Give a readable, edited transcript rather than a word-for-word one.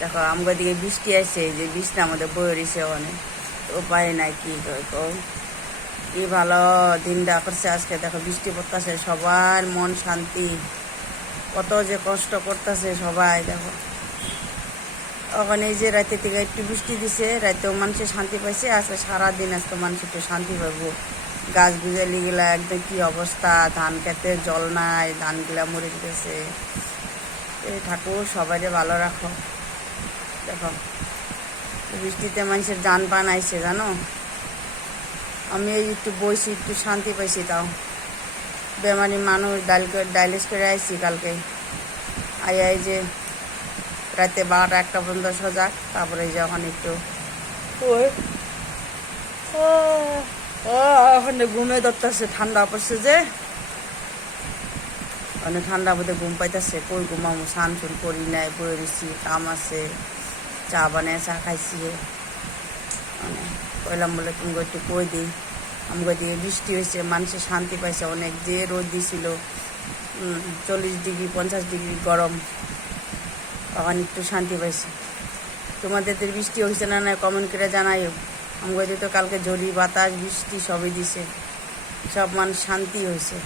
দেখো আমাদের দিকে বৃষ্টি আসছে, এই যে বৃষ্টি আমাদের বয়ে রয়েছে অনেক, উপায় নাই কি কি ভালো দিনটা করছে আজকে। দেখো বৃষ্টি পড়তেছে, সবার মন শান্তি, কত যে কষ্ট করতেছে সবাই। দেখো ওখানে এই যে রাতে থেকে একটু বৃষ্টি দিছে, রাতেও মানুষের শান্তি পাইছে, আজকে সারাদিন আজকে মানুষ একটু শান্তি পাবো। গাছ গুজালি গেলা একদম কি অবস্থা, ধান খেতে জল নাই, ধানগুলা মরে গেছে। এই ঠাকুর সবাই ভালো রাখো। দেখো বৃষ্টিতে মানুষের জান পান আইছে জানো। আমি এই একটু বইছি, একটু শান্তি পাইছি। তাও বেমারি মানুষ ডায়ালিস করে আইছি কালকে, এই যে রাতে 12টা-1টা পর্যন্ত সজাগ, তারপরে যখন একটু ওখানে ঘুমে ধরতেছে, ঠান্ডা পড়ছে যে অনেক ঠান্ডা বোধে ঘুম পাইতেছে। কই ঘুমামো, স্নান টান করি নাই, বই রয়েছি, কাম আছে, চা বানায় চা খাইছি। মানে কইলাম বলে তুমি একটু কই দিই, আমাকে দিয়ে বৃষ্টি হয়েছে, মানুষের শান্তি পাইছে অনেক। যে রোদ দিছিল 40 ডিগ্রি 50 ডিগ্রি গরম, তখন একটু শান্তি পাইছে। তোমাদের বৃষ্টি হয়েছে না না কমেন্ট করে জানাইও। আমাকে তো কালকে ঝড়ি বাতাস বৃষ্টি সবই দিছে, সব মানুষ শান্তি হয়েছে।